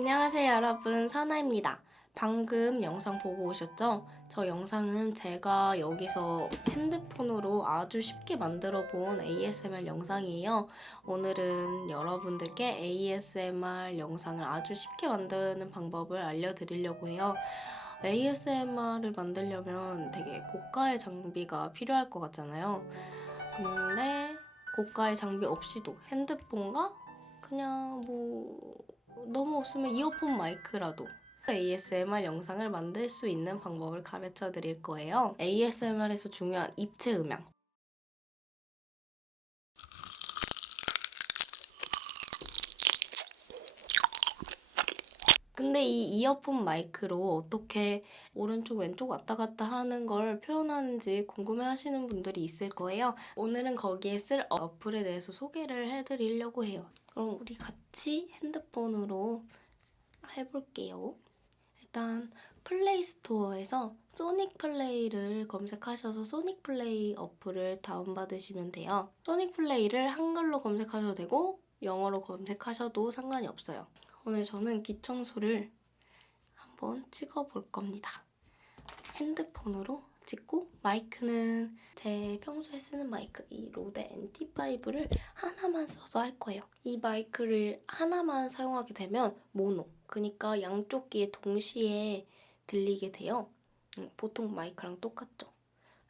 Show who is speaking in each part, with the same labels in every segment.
Speaker 1: 안녕하세요 여러분 사나입니다. 방금 영상 보고 오셨죠? 저 영상은 제가 여기서 핸드폰으로 아주 쉽게 만들어 본 ASMR 영상이에요. 오늘은 여러분들께 ASMR 영상을 아주 쉽게 만드는 방법을 알려드리려고 해요. ASMR을 만들려면 되게 고가의 장비가 필요할 것 같잖아요. 근데 고가의 장비 없이도 핸드폰과 그냥 뭐 너무 없으면 이어폰 마이크라도 ASMR 영상을 만들 수 있는 방법을 가르쳐 드릴 거예요. ASMR에서 중요한 입체 음향. 근데 이 이어폰 마이크로 어떻게 오른쪽 왼쪽 왔다 갔다 하는 걸 표현하는지 궁금해 하시는 분들이 있을 거예요. 오늘은 거기에 쓸 어플에 대해서 소개를 해드리려고 해요. 그럼 우리 같이 핸드폰으로 해볼게요. 일단 플레이 스토어에서 소닉 플레이를 검색하셔서 소닉 플레이 어플을 다운받으시면 돼요. 소닉 플레이를 한글로 검색하셔도 되고 영어로 검색하셔도 상관이 없어요. 오늘 저는 기청소를 한번 찍어 볼 겁니다. 핸드폰으로 찍고 마이크는 제 평소에 쓰는 마이크 이 로데 NT5를 하나만 써서 할 거예요. 이 마이크를 하나만 사용하게 되면 모노. 그러니까 양쪽 귀에 동시에 들리게 돼요. 음, 보통 마이크랑 똑같죠.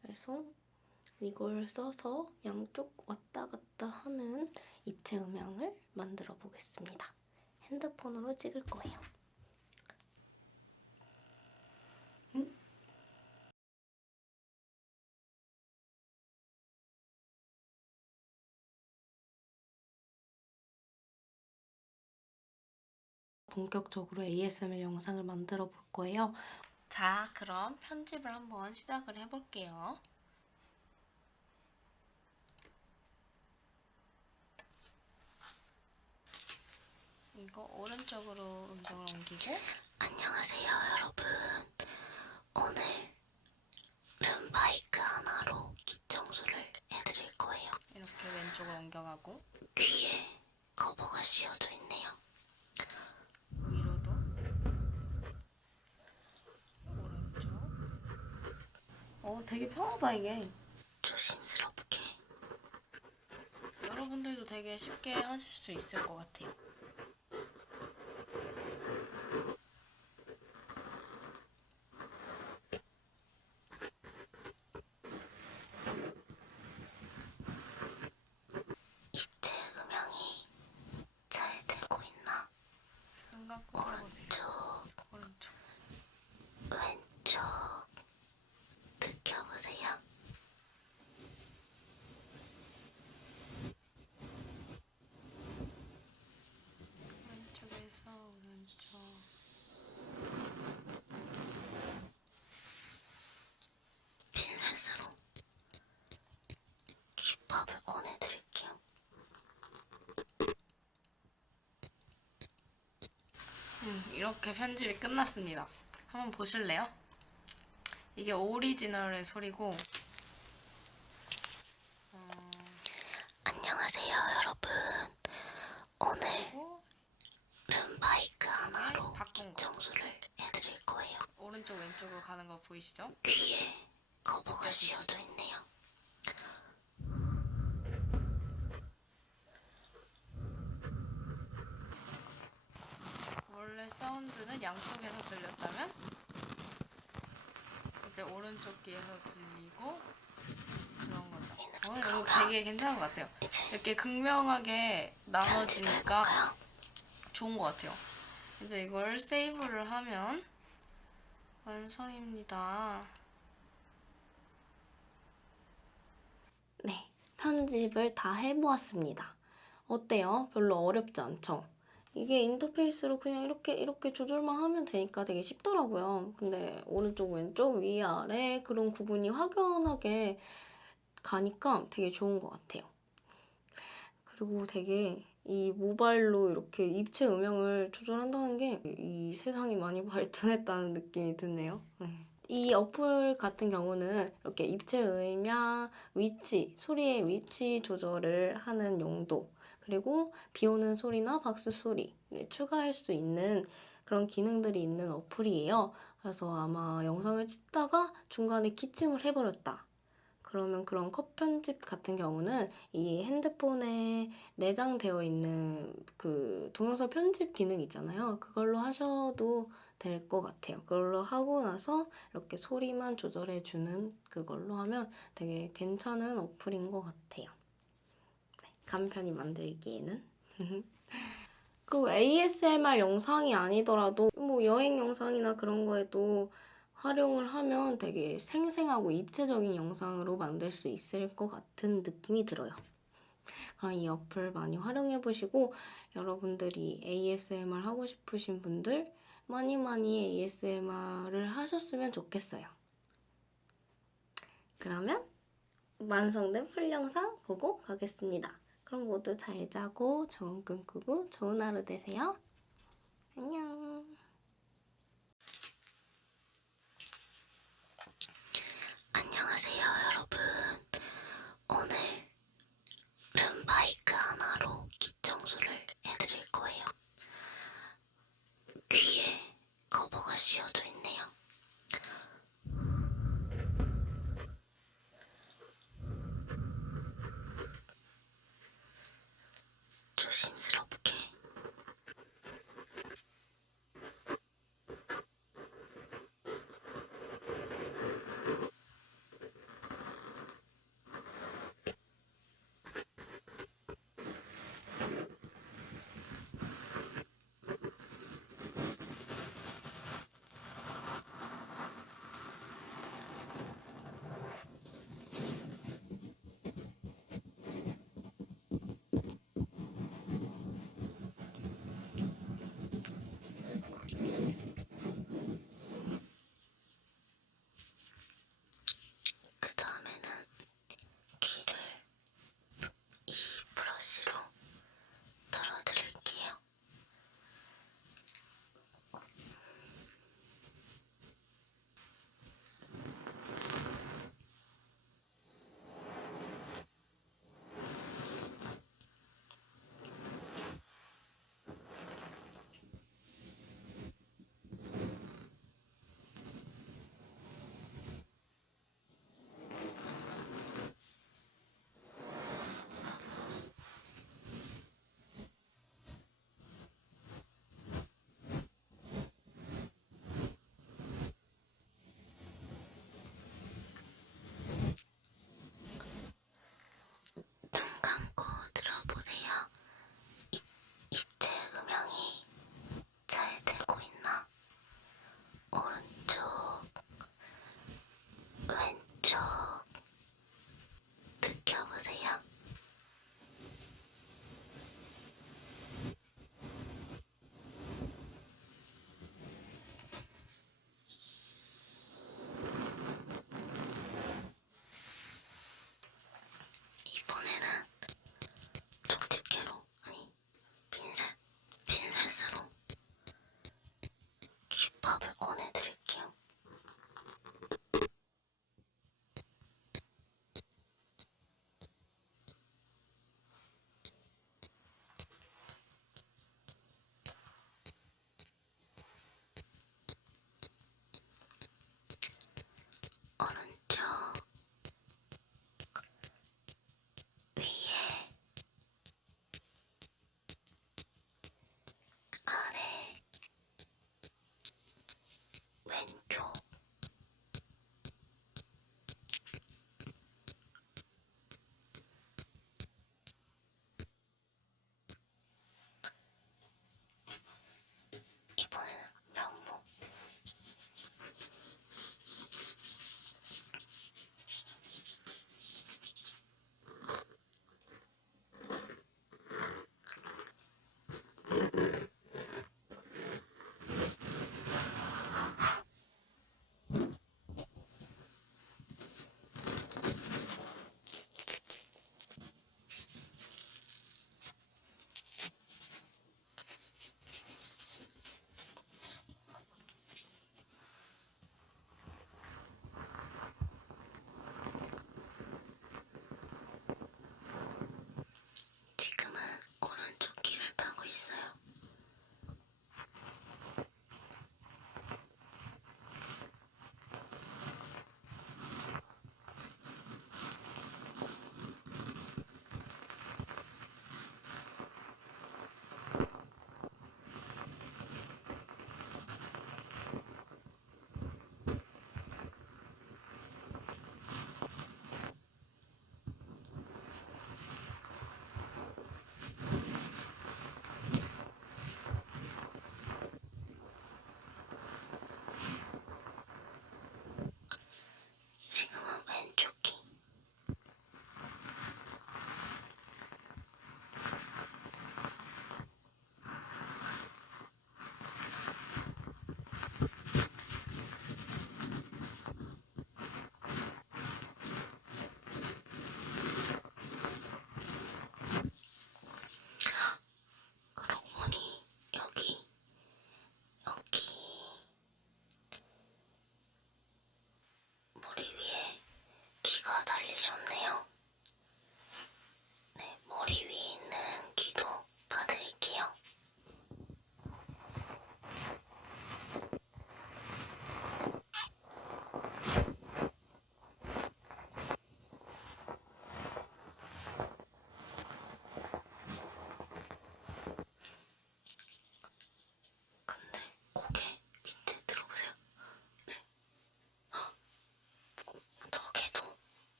Speaker 1: 그래서 이걸 써서 양쪽 왔다 갔다 하는 입체 음향을 만들어 보겠습니다. 핸드폰으로 찍을 거예요. 본격적으로 ASMR 영상을 만들어 볼 거예요. 자, 그럼 편집을 한번 시작을 해볼게요. 이거 오른쪽으로 음성을 옮기고. 안녕하세요 여러분. 오늘은 마이크 하나로 기청소를 해드릴 거예요. 이렇게 왼쪽으로 옮겨가고. 귀에 커버가 씌워져 있네요. 위로도. 오른쪽. 어 되게 편하다 이게. 조심스럽게. 여러분들도 되게 쉽게 하실 수 있을 것 같아요 입체 음향이 잘 되고 있나? 오른쪽, 오른쪽, 왼쪽 느껴보세요. 왼쪽에서 오른쪽. 핀셋으로 기법을 꺼내드릴게요. 음, 이렇게 편집이 끝났습니다. 한번 보실래요? 이게 오리지널의 소리고. 어,
Speaker 2: 안녕하세요, 여러분. 오늘은 마이크 하나로
Speaker 1: 바꾼 거.
Speaker 2: 청소를 해드릴 거예요.
Speaker 1: 오른쪽 왼쪽으로 가는 거 보이시죠?
Speaker 2: 귀에 커버가? 씌워져 있네요.
Speaker 1: 사운드는 양쪽에서 들렸다면 이제 오른쪽 귀에서 들리고 그런 거죠. 어, 이거 되게 괜찮은 것 같아요. 이렇게 극명하게 나눠지니까? 좋은 것 같아요. 이제 이걸 세이브를 하면 완성입니다. 네, 편집을 다 해보았습니다. 어때요? 별로 어렵지 않죠? 이게 인터페이스로 그냥 이렇게 이렇게 조절만 하면 되니까 되게 쉽더라고요. 근데 오른쪽 왼쪽 위 아래 그런 구분이 확연하게 가니까 되게 좋은 것 같아요. 그리고 되게 이 모바일로 이렇게 입체 음향을 조절한다는 게 이 세상이 많이 발전했다는 느낌이 드네요. 음. 이 어플 같은 경우는 이렇게 입체 음향 위치, 소리의 위치 조절을 하는 용도, 그리고 비 오는 소리나 박수 소리를 추가할 수 있는 그런 기능들이 있는 어플이에요. 그래서 아마 영상을 찍다가 중간에 기침을 해버렸다. 그러면 그런 컷 편집 같은 경우는 이 핸드폰에 내장되어 있는 그 동영상 편집 기능 있잖아요. 그걸로 하셔도 될 것 같아요. 그걸로 하고 나서 이렇게 소리만 조절해주는 그걸로 하면 되게 괜찮은 어플인 것 같아요. 네, 간편히 만들기에는. 그리고 ASMR 영상이 아니더라도 뭐 여행 영상이나 그런 거에도 활용을 하면 되게 생생하고 입체적인 영상으로 만들 수 있을 것 같은 느낌이 들어요. 그럼 이 어플 많이 활용해 보시고 여러분들이 ASMR 하고 싶으신 분들 많이 많이 ASMR을 하셨으면 좋겠어요. 그러면 완성된 풀 영상 보고 가겠습니다. 그럼 모두 잘 자고 좋은 꿈 꾸고 좋은 하루 되세요. 안녕.
Speaker 2: 안녕하세요, 여러분. 오늘은 마이크 하나로 귀 청소를 해드릴 거예요. 귀에 커버가 씌워져 있네요. 조심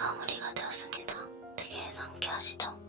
Speaker 2: 마무리가 되었습니다. 되게 상쾌하시죠?